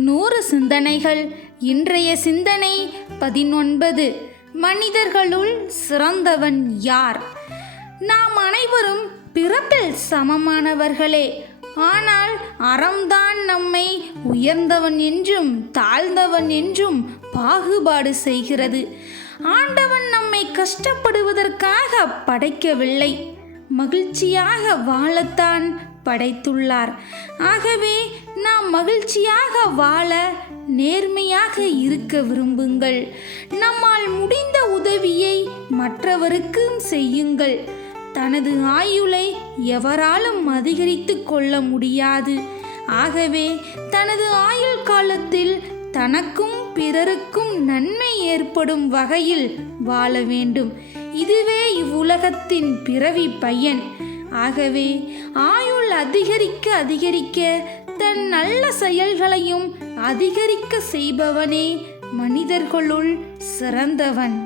100 சிந்தனைகள். இன்றைய சிந்தனை 19. மனிதர்களுள் சிறந்தவன் யார்? நாம் அனைவரும் பிறப்பில் சமமானவர்களே. ஆனால் அறம்தான் நம்மை உயர்ந்தவன் என்றும் தாழ்ந்தவன் என்றும் பாகுபாடு செய்கிறது. ஆண்டவன் நம்மை கஷ்டப்படுவதற்காக படைக்கவில்லை, மகிழ்ச்சியாக வாழத்தான் படைத்துள்ளார். ஆகவே நாம் மகிழ்ச்சியாக வாழ நேர்மையாக இருக்க விரும்புங்கள். நம்மால் முடிந்த உதவியை மற்றவருக்கு செய்யுங்கள். தனது ஆயுளை எவராலும் அதிகரித்து கொள்ள முடியாது. ஆகவே தனது ஆயுள் காலத்தில் தனக்கும் பிறருக்கும் நன்மை ஏற்படும் வகையில் வாழ வேண்டும். இதுவே இவ்வுலகத்தின் பிறவி பயன். ஆகவே ஆயுள் அதிகரிக்க அதிகரிக்க தன் நல்ல செயல்களையும் அதிகரிக்க செய்பவனே மனிதர்களுள் சிறந்தவன்.